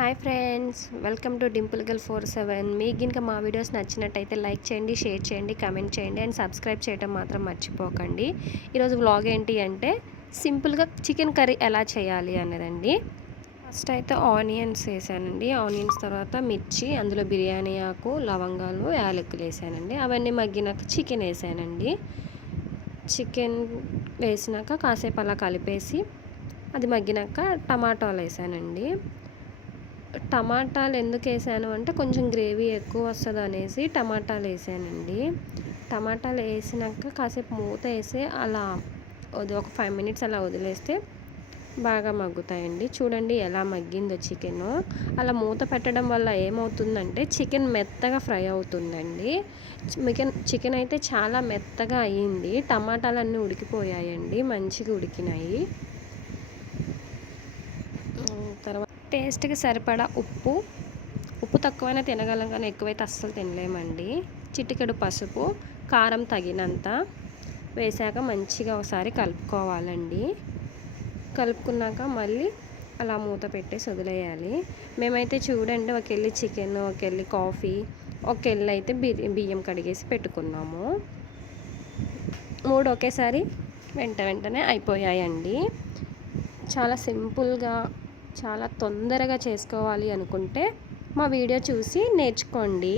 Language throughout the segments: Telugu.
Hi friends, welcome to Dimple girl 47. మీకు ఇంకా మా వీడియోస్ నచ్చినట్టయితే లైక్ చేయండి, షేర్ చేయండి, కమెంట్ చేయండి అండ్ సబ్స్క్రైబ్ చేయడం మాత్రం మర్చిపోకండి. ఈరోజు వ్లాగ్ ఏంటి అంటే సింపుల్గా చికెన్ కర్రీ ఎలా చేయాలి అనేదండి. ఫస్ట్ అయితే ఆనియన్స్ వేసానండి. ఆనియన్స్ తర్వాత మిర్చి, అందులో బిర్యానీ ఆకు, లవంగాలు, యాలకులు వేసానండి. అవన్నీ మగ్గినాక చికెన్ వేసానండి. చికెన్ వేసినాక కాసేపు అలా కలిపేసి అది మగ్గినాక టమాటాలు వేసానండి. టమాటాలు ఎందుకు వేసాను అంటే కొంచెం గ్రేవీ ఎక్కువ వస్తుంది అనేసి టమాటాలు వేసానండి. టమాటాలు వేసినాక కాసేపు మూత వేసి అలా ఒక 5 మినిట్స్ అలా వదిలేస్తే బాగా మగ్గుతాయండి. చూడండి ఎలా మగ్గిందో చికెన్. అలా మూత పెట్టడం వల్ల ఏమవుతుందంటే చికెన్ మెత్తగా ఫ్రై అవుతుందండి. చికెన్ అయితే చాలా మెత్తగా అయ్యింది. టమాటాలన్నీ ఉడికిపోయాయండి, మంచిగా ఉడికినాయి. తర్వాత టేస్ట్కి సరిపడా ఉప్పు తక్కువైనా తినగలం కానీ ఎక్కువైతే అస్సలు తినలేమండి. చిటికెడు పసుపు, కారం తగినంత వేసాక మంచిగా ఒకసారి కలుపుకోవాలండి. కలుపుకున్నాక మళ్ళీ అలా మూత పెట్టేసి వదిలేయాలి. మేమైతే చూడండి, ఒక వెళ్ళి చికెన్, ఒక వెళ్ళి కాఫీ, ఒక వెళ్ళి అయితే బియ్యం కడిగేసి పెట్టుకున్నాము. 3 ఒకేసారి వెంటనే అయిపోయాయండి. చాలా సింపుల్గా, చాలా తొందరగా చేసుకోవాలి అనుకుంటే మా వీడియో చూసి నేర్చుకోండి.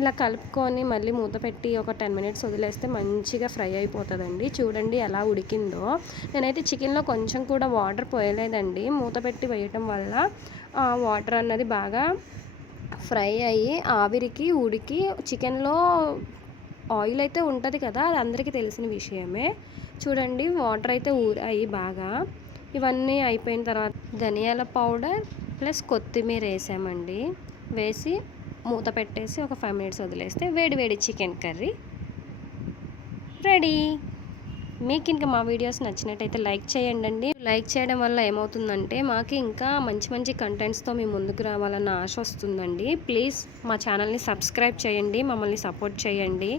ఇలా కలుపుకొని మళ్ళీ మూత పెట్టి ఒక 10 మినిట్స్ వదిలేస్తే మంచిగా ఫ్రై అయిపోతుందండి. చూడండి ఎలా ఉడికిందో. నేనైతే చికెన్లో కొంచెం కూడా వాటర్ పోయలేదండి. మూత పెట్టి వేయటం వల్ల వాటర్ అన్నది బాగా ఫ్రై అయ్యి ఆవిరికి ఉడికి చికెన్లో ఆయిల్ అయితే ఉంటుంది కదా, అది అందరికీ తెలిసిన విషయమే. చూడండి వాటర్ అయితే ఊరాయి బాగా. ఇవన్నీ అయిపోయిన తర్వాత ధనియాల పౌడర్ ప్లస్ కొత్తిమీర వేసామండి. వేసి మూత పెట్టేసి ఒక 5 మినిట్స్ వదిలేస్తే వేడి చికెన్ కర్రీ రెడీ. మీకు ఇంకా మా వీడియోస్ నచ్చినట్టయితే లైక్ చేయండి. లైక్ చేయడం వల్ల ఏమవుతుందంటే మాకు ఇంకా మంచి కంటెంట్స్తో మీ ముందుకు రావాలన్న ఆశ వస్తుందండి. ప్లీజ్ మా ఛానల్ని సబ్స్క్రైబ్ చేయండి, మమ్మల్ని సపోర్ట్ చేయండి.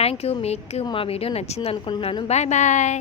Thank you. మీకు మా వీడియో నచ్చింది అనుకుంటున్నాను. బాయ్.